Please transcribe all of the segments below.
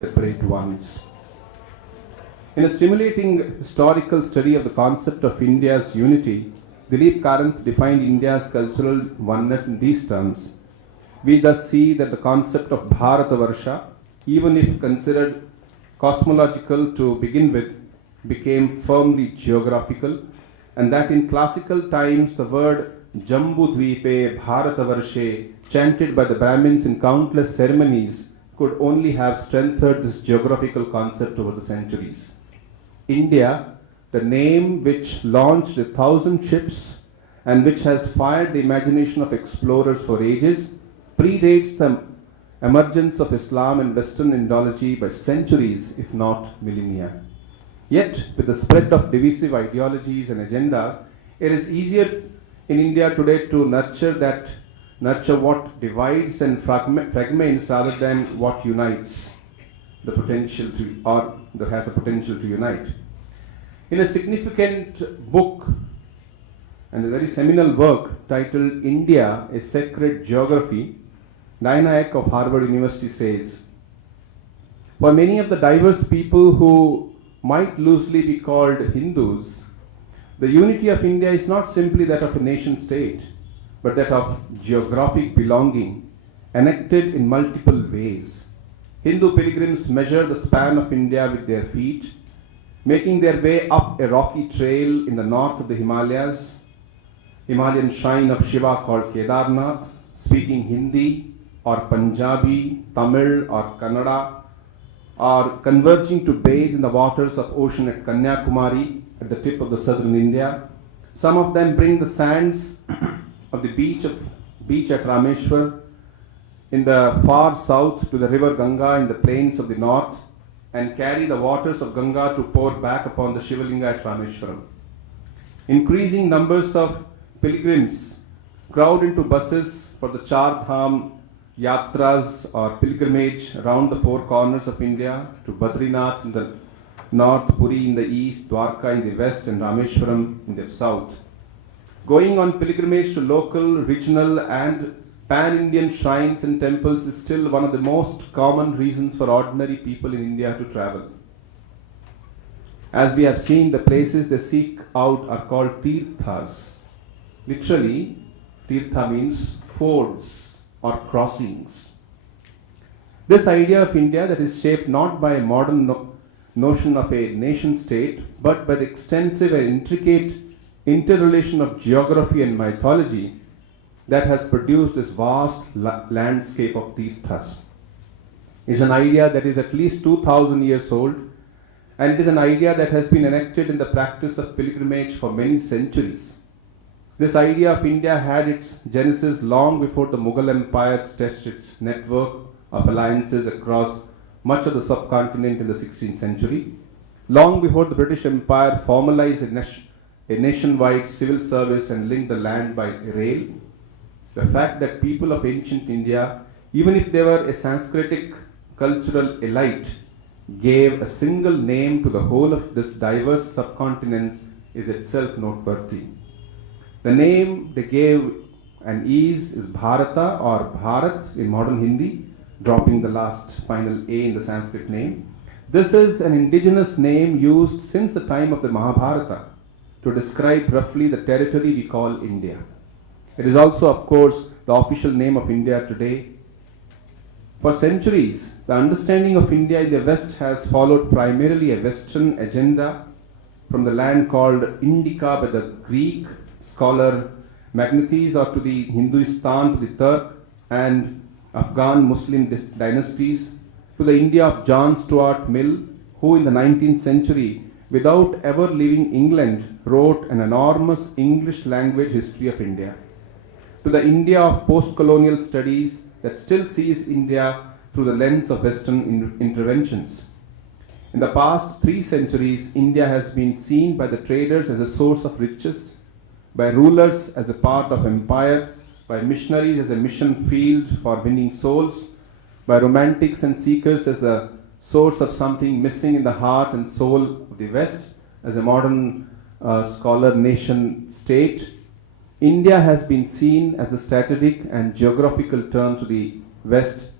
separate ones. In a stimulating historical study of the concept of India's unity, Dilip Karanth defined India's cultural oneness in these terms. We thus see that the concept of Bharatavarsha, even if considered cosmological to begin with, became firmly geographical, and that in classical times the word Jambudvipe Bharatavarshe, chanted by the Brahmins in countless ceremonies, could only have strengthened this geographical concept over the centuries. India, the name which launched 1,000 ships and which has fired the imagination of explorers for ages, predates the emergence of Islam and Western Indology by centuries, if not millennia. Yet, with the spread of divisive ideologies and agenda, it is easier in India today to nurture what divides and fragments rather than what unites, the potential to, or that has the potential to unite. In a significant book and a very seminal work titled India, a Sacred Geography, Diana Eck of Harvard University says, for many of the diverse people who might loosely be called Hindus, the unity of India is not simply that of a nation state, but that of geographic belonging, enacted in multiple ways. Hindu pilgrims measure the span of India with their feet, making their way up a rocky trail in the north of the Himalayas, Himalayan shrine of Shiva called Kedarnath, speaking Hindi or Punjabi, Tamil or Kannada, or converging to bathe in the waters of ocean at Kanyakumari at the tip of the southern India. Some of them bring the sands of the beach at Rameshwar in the far south to the river Ganga in the plains of the north, and carry the waters of Ganga to pour back upon the Shivalinga at Rameshwaram. Increasing numbers of pilgrims crowd into buses for the Char Dham Yatras or pilgrimage around the four corners of India to Badrinath in the north, Puri in the east, Dwarka in the west, and Rameshwaram in the south. Going on pilgrimage to local, regional, and pan-Indian shrines and temples is still one of the most common reasons for ordinary people in India to travel. As we have seen, the places they seek out are called tirthas. Literally, tirtha means fords or crossings. This idea of India that is shaped not by a modern notion of a nation state, but by the extensive and intricate interrelation of geography and mythology that has produced this vast landscape of tirthas. It is an idea that is at least 2,000 years old, and it is an idea that has been enacted in the practice of pilgrimage for many centuries. This idea of India had its genesis long before the Mughal Empire stretched its network of alliances across much of the subcontinent in the 16th century, long before the British Empire formalized a nationwide civil service and linked the land by rail. The fact that people of ancient India, even if they were a Sanskritic cultural elite, gave a single name to the whole of this diverse subcontinents is itself noteworthy. The name they gave and is Bharata or Bharat in modern Hindi, dropping the last final A in the Sanskrit name. This is an indigenous name used since the time of the Mahabharata to describe roughly the territory we call India. It is also, of course, the official name of India today. For centuries, the understanding of India in the West has followed primarily a Western agenda from the land called Indica by the Greek scholar Magnetes, or to the Hindustan, to the Turk and Afghan Muslim dynasties, to the India of John Stuart Mill, who in the 19th century, without ever leaving England, wrote an enormous English language history of India, to the India of post-colonial studies that still sees India through the lens of Western interventions. In the past 3 centuries, India has been seen by the traders as a source of riches, by rulers as a part of empire, by missionaries as a mission field for winning souls, by romantics and seekers as a source of something missing in the heart and soul of the West, as a modern scholar nation state. India has been seen as a strategic and geographical term to the West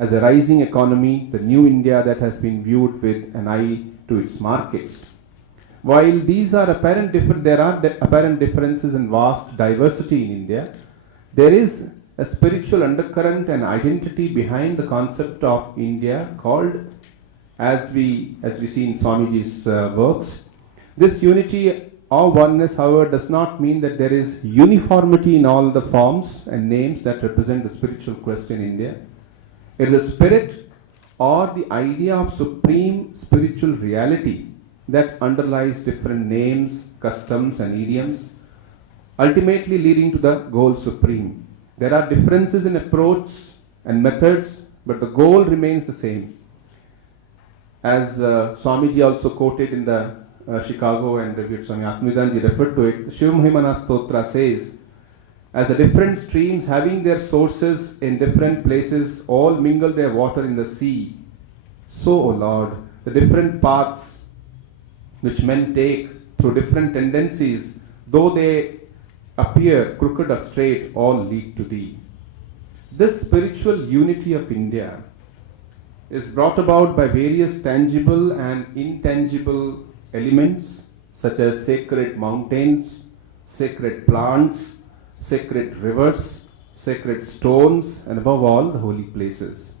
as a rising economy, the new India that has been viewed with an eye to its markets. While these are there are apparent differences and vast diversity in India, there is a spiritual undercurrent and identity behind the concept of India called, as we see in Swamiji's works. This unity or oneness, however, does not mean that there is uniformity in all the forms and names that represent the spiritual quest in India. It is the spirit or the idea of supreme spiritual reality that underlies different names, customs, and idioms, ultimately leading to the goal supreme. There are differences in approach and methods, but the goal remains the same. As Swamiji also quoted in the Chicago and reviewed Swami Atmidanji referred to it, Shiv Mahimana Stotra says, as the different streams having their sources in different places all mingle their water in the sea, so, O Lord, the different paths which men take through different tendencies, though they appear crooked or straight, all lead to Thee. This spiritual unity of India is brought about by various tangible and intangible elements such as sacred mountains, sacred plants, sacred rivers, sacred stones, and above all, the holy places.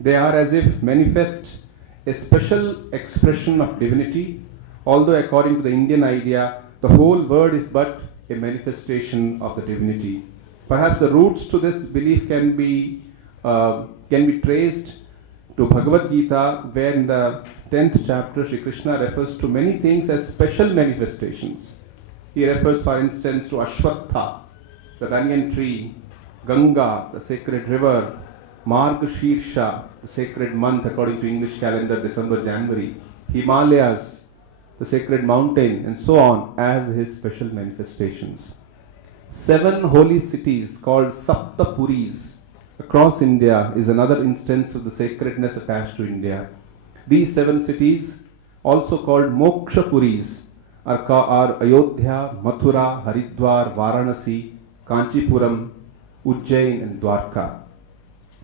They are as if manifest a special expression of divinity, although according to the Indian idea, the whole world is but a manifestation of the divinity. Perhaps the roots to this belief can be traced to Bhagavad Gita, where in the 10th chapter, Sri Krishna refers to many things as special manifestations. He refers, for instance, to Ashwatha, the banyan tree, Ganga, the sacred river, Margashirsha, the sacred month according to English calendar, December, January, Himalayas, the sacred mountain, and so on, as his special manifestations. 7 holy cities called Saptapuris across India is another instance of the sacredness attached to India. These 7 cities, also called Mokshapuris, are Ayodhya, Mathura, Haridwar, Varanasi, Kanchipuram, Ujjain, and Dwarka.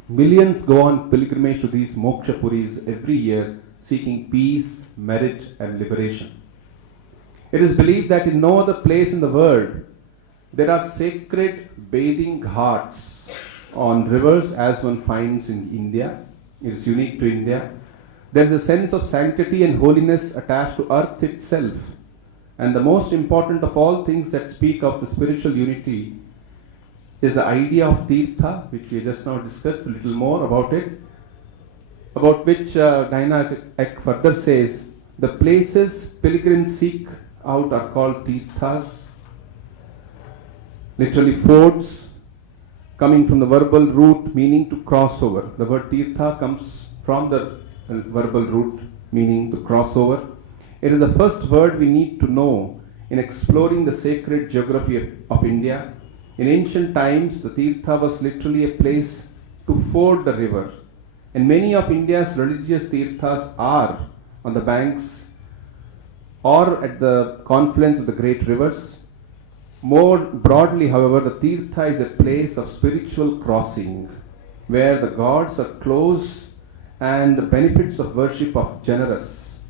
Millions go on pilgrimage to these Mokshapuris every year, seeking peace, merit, and liberation. It is believed that in no other place in the world there are sacred bathing ghats on rivers as one finds in India. It is unique to India. There is a sense of sanctity and holiness attached to earth itself. And the most important of all things that speak of the spiritual unity is the idea of Tirtha, which we just now discussed a little more about it, about which Diana Eck further says, the places pilgrims seek out are called Tirthas, literally fords, coming from the verbal root meaning to cross over. The word Tirtha comes from the verbal root meaning to cross over. It is the first word we need to know in exploring the sacred geography of India. In ancient times, the Tirtha was literally a place to ford the river. And many of India's religious Tirthas are on the banks or at the confluence of the great rivers. More broadly, however, the Tirtha is a place of spiritual crossing, where the gods are close and the benefits of worship are generous.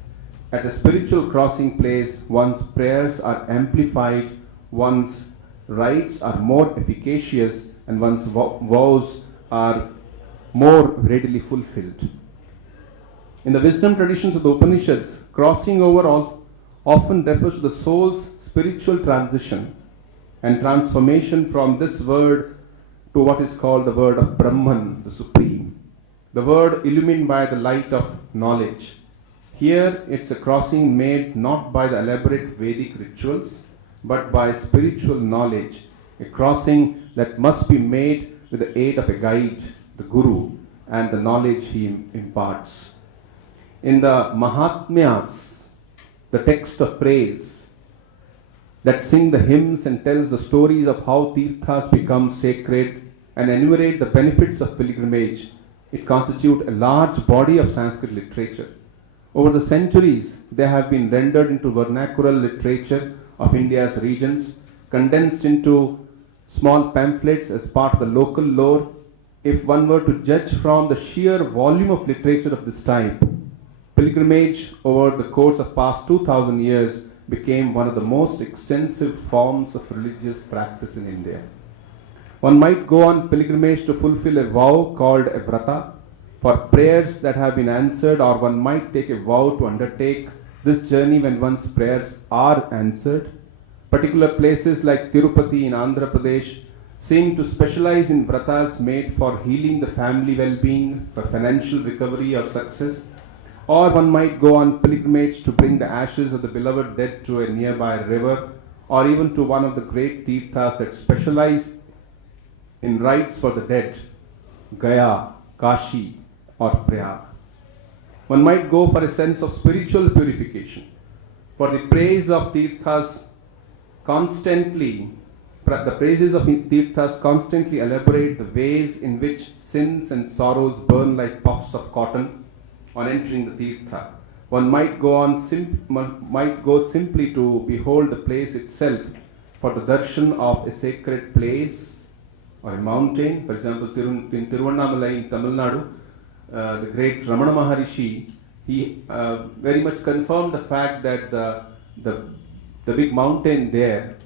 At a spiritual crossing place, one's prayers are amplified, one's rites are more efficacious, and one's vows are more readily fulfilled. In the wisdom traditions of the Upanishads, crossing over often refers to the soul's spiritual transition and transformation from this word to what is called the word of Brahman, the Supreme. The word illumined by the light of knowledge. Here it's a crossing made not by the elaborate Vedic rituals, but by spiritual knowledge, a crossing that must be made with the aid of a guide, the Guru, and the knowledge he imparts. In the Mahatmyas, the text of praise that sing the hymns and tells the stories of how Tirthas become sacred and enumerate the benefits of pilgrimage, it constitutes a large body of Sanskrit literature. Over the centuries, they have been rendered into vernacular literature of India's regions, condensed into small pamphlets as part of the local lore, if one were to judge from the sheer volume of literature of this time, pilgrimage over the course of past 2000 years became one of the most extensive forms of religious practice in India. One might go on pilgrimage to fulfill a vow called a vrata for prayers that have been answered, or one might take a vow to undertake this journey when one's prayers are answered. Particular places like Tirupati in Andhra Pradesh seem to specialize in vratas made for healing the family well-being, for financial recovery or success. Or one might go on pilgrimage to bring the ashes of the beloved dead to a nearby river, or even to one of the great tirthas that specialize in rites for the dead, Gaya, Kashi, or Prayag. One might go for a sense of spiritual purification, for the praise of tirthas constantly elaborate the ways in which sins and sorrows burn like puffs of cotton on entering the tirtha. One might go simply to behold the place itself for the darshan of a sacred place or a mountain. For example, in Tiruvannamalai in Tamil Nadu, the great Ramana Maharishi, he very much confirmed the fact that the big mountain there,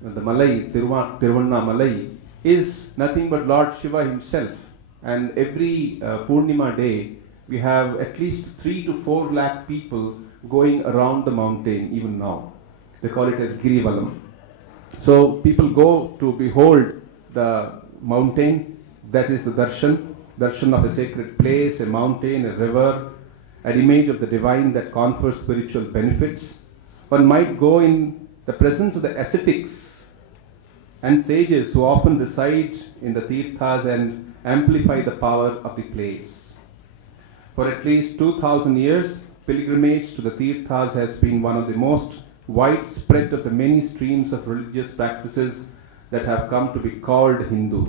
the Malai, Tiruvannamalai, is nothing but Lord Shiva himself. And every Purnima day, we have at least 3 to 4 lakh people going around the mountain, even now. They call it as Girivalam. So people go to behold the mountain, that is the darshan of a sacred place, a mountain, a river, an image of the divine that confers spiritual benefits. One might go in the presence of the ascetics and sages who often reside in the tirthas and amplify the power of the place. For at least 2000 years, pilgrimage to the tirthas has been one of the most widespread of the many streams of religious practices that have come to be called Hindu.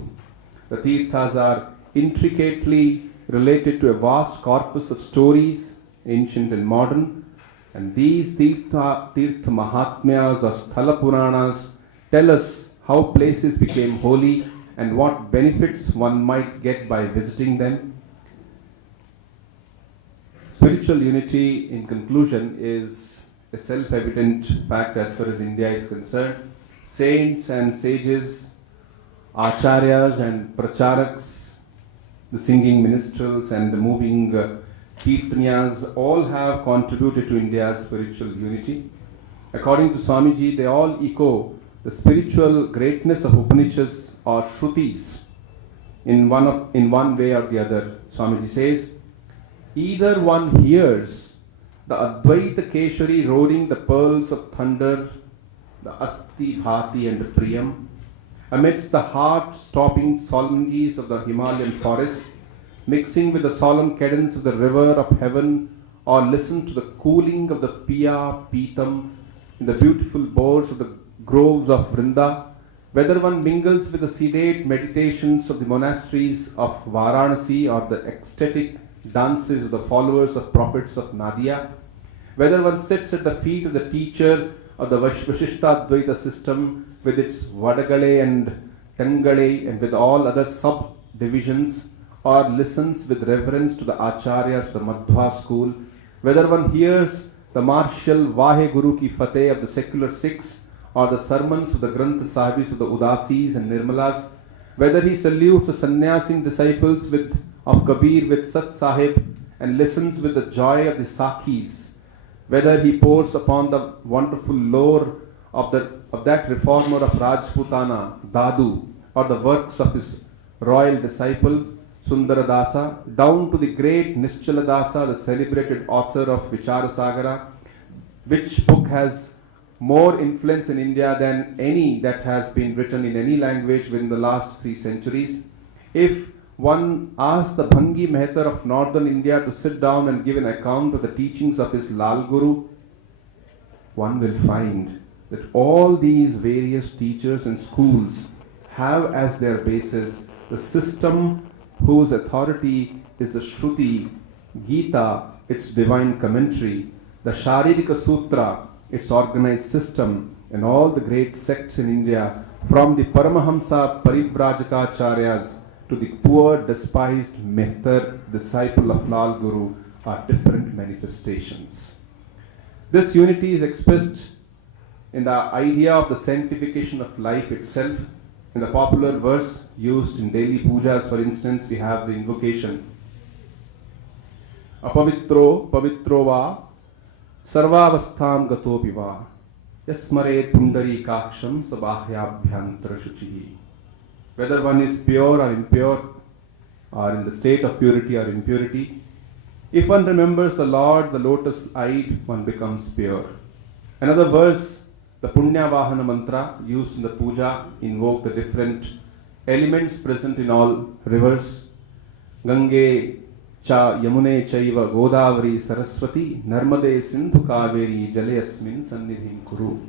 The tirthas are intricately related to a vast corpus of stories, ancient and modern, and these tirtha mahatmyas or sthala puranas tell us how places became holy and what benefits one might get by visiting them. Spiritual unity, in conclusion, is a self-evident fact as far as India is concerned. Saints and sages, acharyas and pracharaks, the singing minstrels and the moving kirtanyas all have contributed to India's spiritual unity. According to Swamiji, they all echo the spiritual greatness of Upanishads or Shrutis in one way or the other. Swamiji says, either one hears the Advaita Keshari roaring the pearls of thunder, the Asti, Bhati and the Priyam, amidst the heart-stopping solemnities of the Himalayan forests, mixing with the solemn cadence of the river of heaven, or listen to the cooling of the Piya, Pitam, in the beautiful boughs of the groves of Vrinda, whether one mingles with the sedate meditations of the monasteries of Varanasi or the ecstatic dances of the followers of prophets of Nadia, whether one sits at the feet of the teacher of the Vashishtadvaita system with its Vadagale and Tangale and with all other subdivisions, or listens with reverence to the Acharyas of the Madhva school, whether one hears the martial Vahe Guru Ki Fateh of the secular Sikhs or the sermons of the Granth Sahibis of the Udasis and Nirmalas, whether he salutes the Sannyasin disciples of Kabir with Sat Sahib and listens with the joy of the Sakhis, whether he pores upon the wonderful lore of that reformer of Rajputana, Dadu, or the works of his royal disciple, Sundaradasa, down to the great Nischaladasa, the celebrated author of Vicharasagara, which book has more influence in India than any that has been written in any language within the last 3 centuries. If one asks the Bhangi Mehtar of northern India to sit down and give an account of the teachings of his Lal Guru, one will find that all these various teachers and schools have as their basis the system whose authority is the Shruti, Gita, its divine commentary, the Sharirika Sutra, its organized system, and all the great sects in India, from the Paramahamsa Parivrajakacharyas to to the poor, despised Mehtar, disciple of Lal Guru, are different manifestations. This unity is expressed in the idea of the sanctification of life itself. In the popular verse used in daily pujas, for instance, we have the invocation Apavitro pavitro va sarvavastham gato piva yasmaret pundari kaksham sabahyabhyantara shuchihi. Whether one is pure or impure, or in the state of purity or impurity, if one remembers the Lord, the lotus-eyed, one becomes pure. Another verse, the Punya Vahana mantra used in the puja, invoke the different elements present in all rivers. Gange cha yamune chaiva godavari saraswati narmade sindhu kaveri jalayasmin sannidhim kuru.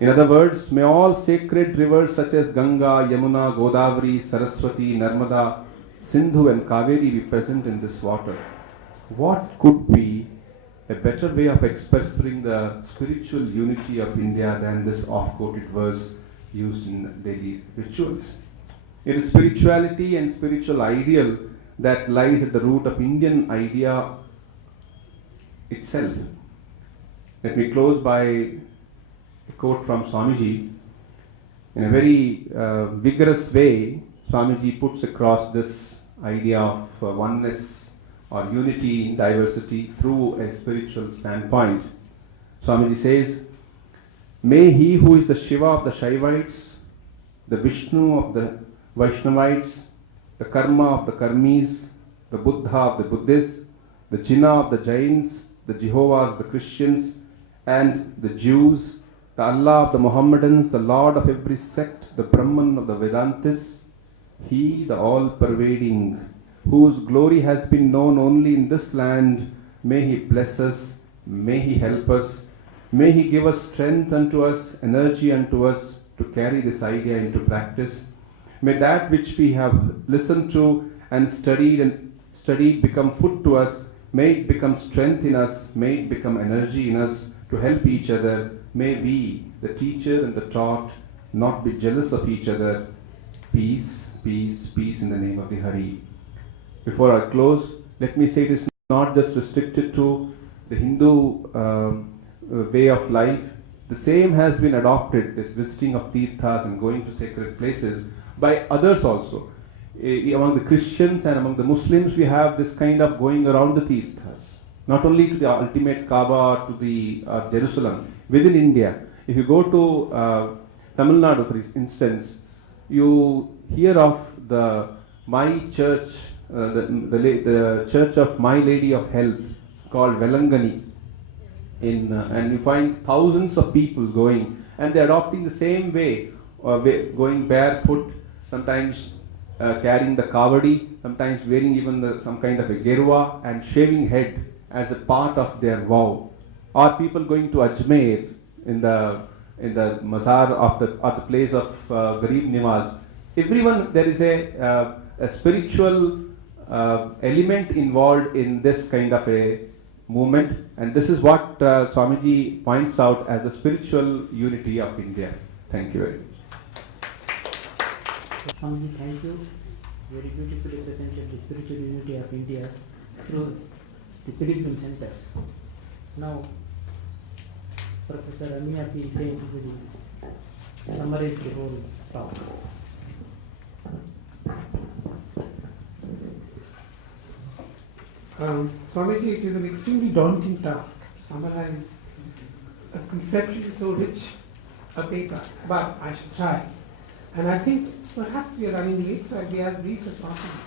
In other words, may all sacred rivers such as Ganga, Yamuna, Godavari, Saraswati, Narmada, Sindhu and Kaveri be present in this water. What could be a better way of expressing the spiritual unity of India than this oft-quoted verse used in daily rituals? It is spirituality and spiritual ideal that lies at the root of Indian idea itself. Let me close by a quote from Swamiji. In a very vigorous way, Swamiji puts across this idea of oneness or unity in diversity through a spiritual standpoint. Swamiji says, may he who is the Shiva of the Shaivites, the Vishnu of the Vaishnavites, the Karma of the Karmis, the Buddha of the Buddhists, the Jinnah of the Jains, the Jehovahs of the Christians, and the Jews, the Allah of the Mohammedans, the Lord of every sect, the Brahman of the Vedantis, he, the all-pervading, whose glory has been known only in this land, may he bless us, may he help us, may he give us strength unto us, energy unto us to carry this idea into practice. May that which we have listened to and studied become food to us, may it become strength in us, may it become energy in us to help each other. May we, the teacher and the taught, not be jealous of each other. Peace, peace, peace in the name of the Hari. Before I close, let me say it is not just restricted to the Hindu way of life. The same has been adopted, this visiting of tirthas and going to sacred places, by others also. Among the Christians and among the Muslims, we have this kind of going around the tirthas, not only to the ultimate Kaaba or to the Jerusalem. Within India, if you go to Tamil Nadu, for instance, you hear of the My Church, the Church of My Lady of Health, called Velangani, and you find thousands of people going, and they are adopting the same way, going barefoot, sometimes carrying the kavadi, sometimes wearing even some kind of a gerwa, and shaving head as a part of their vow. Or people going to Ajmer in the mazar of the place of Garib Niwaz. Everyone, there is a spiritual element involved in this kind of a movement, and this is what Swamiji points out as the spiritual unity of India. Thank you very much. Swamiji, thank you. Very beautifully presented the spiritual unity of India through the pilgrim centers. Now, Professor Amiyati is saying will summarize the whole talk. Swamiji, it is an extremely daunting task to summarize a conceptually so rich a paper, but I shall try. And I think perhaps we are running late, so I'll be as brief as possible.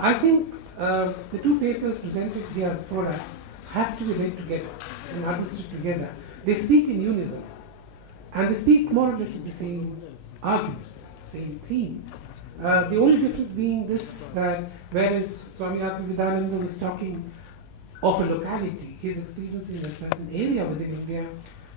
I think the two papers presented here before us have to be read together and understood together. They speak in unison, and they speak more or less of the same argument, the same theme. The only difference being this, that whereas Swami Atmavidananda was talking of a locality, his experience in a certain area within India,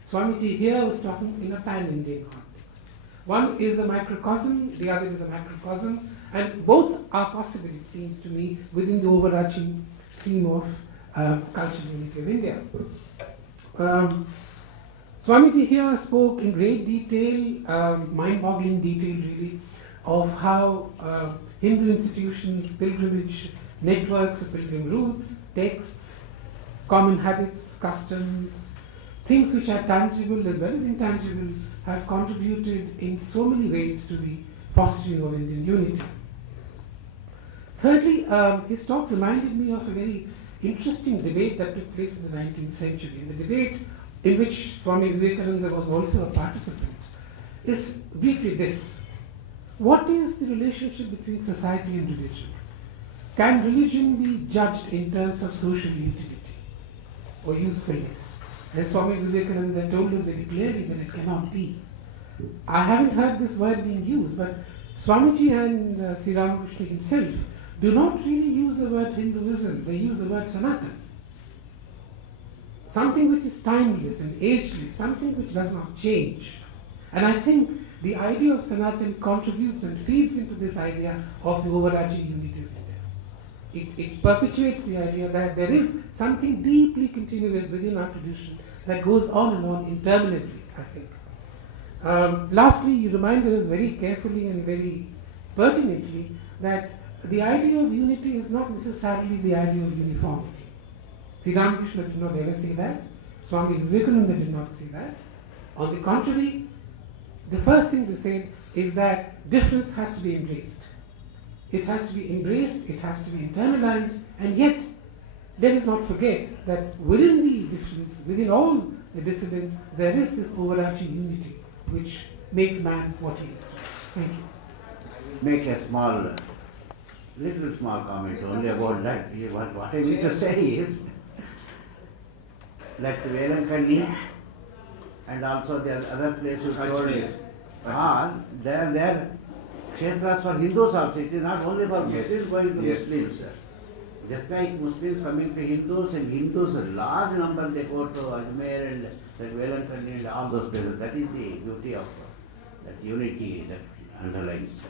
Swamiji here was talking in a pan-Indian context. One is a microcosm, the other is a macrocosm, and both are possible, it seems to me, within the overarching theme of cultural unity of India. Swamiji here spoke in great detail, mind-boggling detail really, of how Hindu institutions, pilgrimage networks of pilgrim routes, texts, common habits, customs, things which are tangible as well as intangible, have contributed in so many ways to the fostering of Indian unity. Thirdly, his talk reminded me of a very interesting debate that took place in the 19th century. And the debate in which Swami Vivekananda was also a participant is briefly this: what is the relationship between society and religion? Can religion be judged in terms of social utility or usefulness? And Swami Vivekananda told us very clearly that it cannot be. I haven't heard this word being used, but Swamiji and Sri Ramakrishna himself do not really use the word Hinduism, they use the word Sanatan. Something which is timeless and ageless, something which does not change. And I think the idea of Sanatan contributes and feeds into this idea of the overarching unity of India. It perpetuates the idea that there is something deeply continuous within our tradition that goes on and on interminably, I think. Lastly, you reminded us very carefully and very pertinently that the idea of unity is not necessarily the idea of uniformity. Sri Ramakrishna did not ever say that. Swami Vivekananda did not say that. On the contrary, the first thing they said is that difference has to be embraced. It has to be embraced, it has to be internalized, and yet let us not forget that within the difference, within all the disciplines, there is this overarching unity which makes man what he is. Thank you. Make a little small comment only about that. What I mean to say is, like the Velankani and also the other places told is, they're kshetras for Hindus also. It is not only for Muslims going to Muslims. Just like Muslims coming to Hindus, and Hindus, a large number, they go to Ajmer and Velankani and all those places. That is the beauty of that unity that underlines.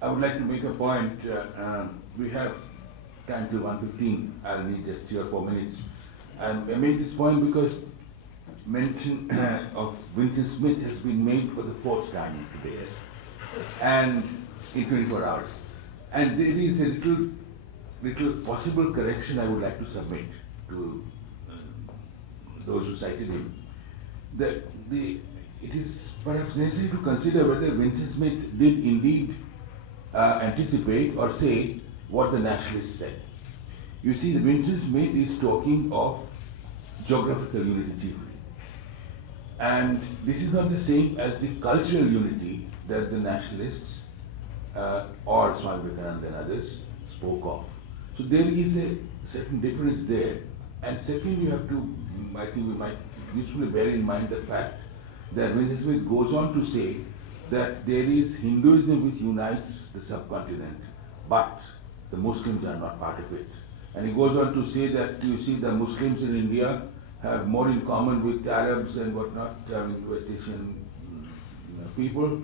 I would like to make a point. We have time till 1:15. I'll need just 3 or 4 minutes. And I made this point because mention of Vincent Smith has been made for the 4th time today, and in 24 hours. And there is a little possible correction I would like to submit to those who cited him. It is perhaps necessary to consider whether Vincent Smith did indeed anticipate or say what the nationalists said. You see, Vincent Smith is talking of geographical unity chiefly. And this is not the same as the cultural unity that the nationalists or Swami Vivekananda and others spoke of. So there is a certain difference there. And second, you have to, I think we might usefully bear in mind the fact that Vincent Smith goes on to say that there is Hinduism which unites the subcontinent, but the Muslims are not part of it. And he goes on to say that, you see, the Muslims in India have more in common with Arabs and whatnot, with West Asian people.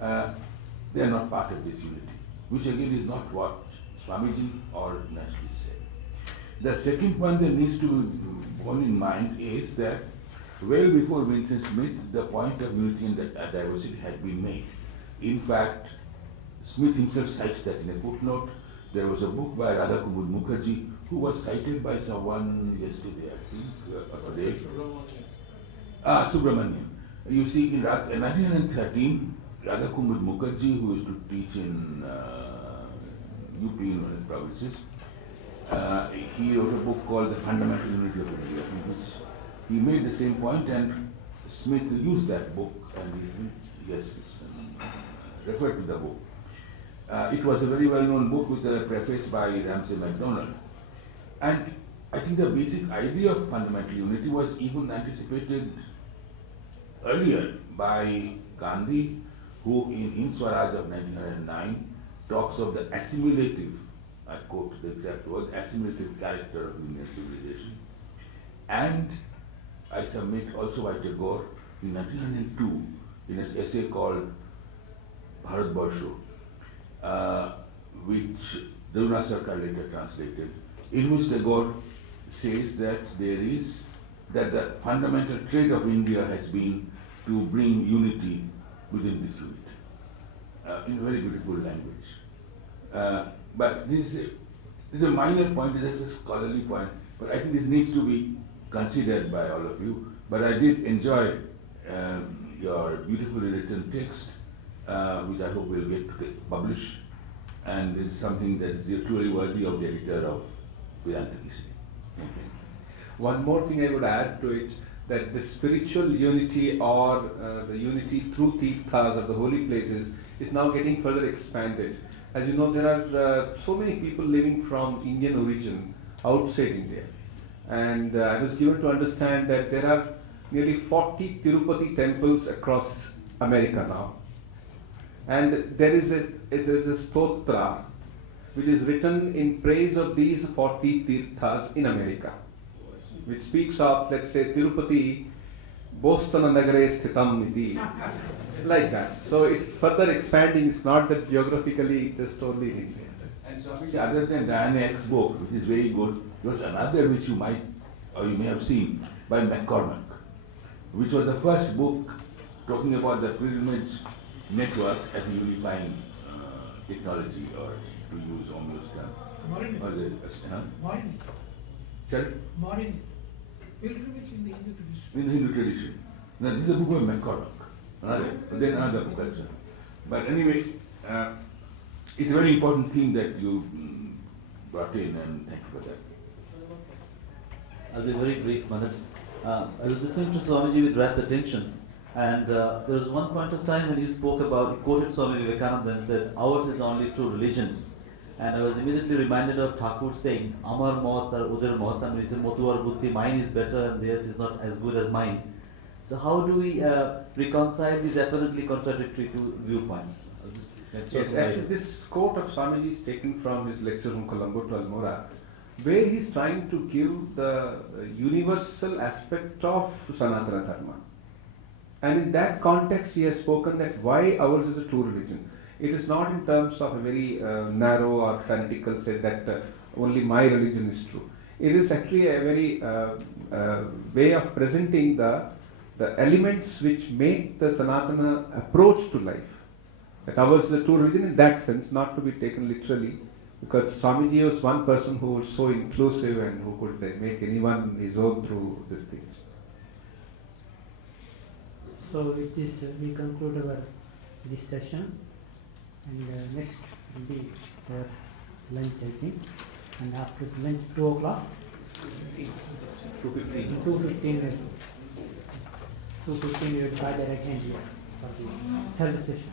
They are not part of this unity, which again is not what Swamiji or nationalists say. The second point that needs to be borne in mind is that well before Vincent Smith, the point of unity and diversity had been made. In fact, Smith himself cites that in a footnote. There was a book by Radha Kumud Mukherjee, who was cited by someone yesterday, I think, today. Subramanian. You see, in 1913, Radha Kumud Mukherjee, who used to teach in UP in one of the provinces, he wrote a book called The Fundamental Unity of India, in which he made the same point, and Smith used that book, and he has referred to the book. It was a very well-known book with a preface by Ramsay MacDonald. And I think the basic idea of fundamental unity was even anticipated earlier by Gandhi, who in Hind Swaraj of 1909 talks of the assimilative, I quote the exact word, assimilative character of Indian civilization. And I submit also by Tagore in 1902 in his essay called Bharatbarsho, which Daruna Sarkar later translated, in which Tagore says that there is that the fundamental trait of India has been to bring unity within this unit, in very beautiful language. But this is a minor point, this is a scholarly point, but I think this needs to be considered by all of you. But I did enjoy your beautifully written text, which I hope will get published, and this is something that is truly worthy of the editor of Vedanta History. Thank you. One more thing I would add to it, that the spiritual unity or the unity through tirthas or the holy places is now getting further expanded. As you know, there are so many people living from Indian origin outside India. And I was given to understand that there are nearly 40 Tirupati temples across America now. And there is a stotra which is written in praise of these 40 tirthas in America, which speaks of, let's say, Tirupati, Bostana Nagare Sthitam iti, like that. So it's further expanding, it's not that geographically just only in India. And so, other than Diana X book, which is very good, there was another which you might, or you may have seen, by McCormack, which was the first book talking about the pilgrimage network as a unifying technology, or to use Omni's term. Modernist. Sorry? Modernist. Pilgrimage in the Hindu tradition. In the Hindu tradition. Now, this is a book by McCormack. Then another book also. But anyway, it's a very important theme that you brought in, and thank you for that. I'll be very brief, Manas. I was listening to Swamiji with rapt attention, and there was one point of time when you spoke about, you quoted Swami Vivekananda and said, ours is the only true religion. And I was immediately reminded of Thakur saying, Amar Maut or Udar Maut, and he said, Motu or Buddhi, mine is better and theirs is not as good as mine. So how do we reconcile these apparently contradictory two viewpoints? Yes, actually this quote of Swamiji is taken from his lecture from Colombo to Almora, where he is trying to give the universal aspect of Sanatana Dharma. And in that context he has spoken that why ours is a true religion. It is not in terms of a very narrow or fanatical say that only my religion is true. It is actually a very way of presenting the elements which make the Sanatana approach to life. That ours is a true religion in that sense, not to be taken literally, because Swamiji was one person who was so inclusive and who could make anyone his own through these things. So with this we conclude our this session, and next will be our lunch, I think, and after lunch 2 o'clock. 2:15. 2:15 we will try that again here for the third session.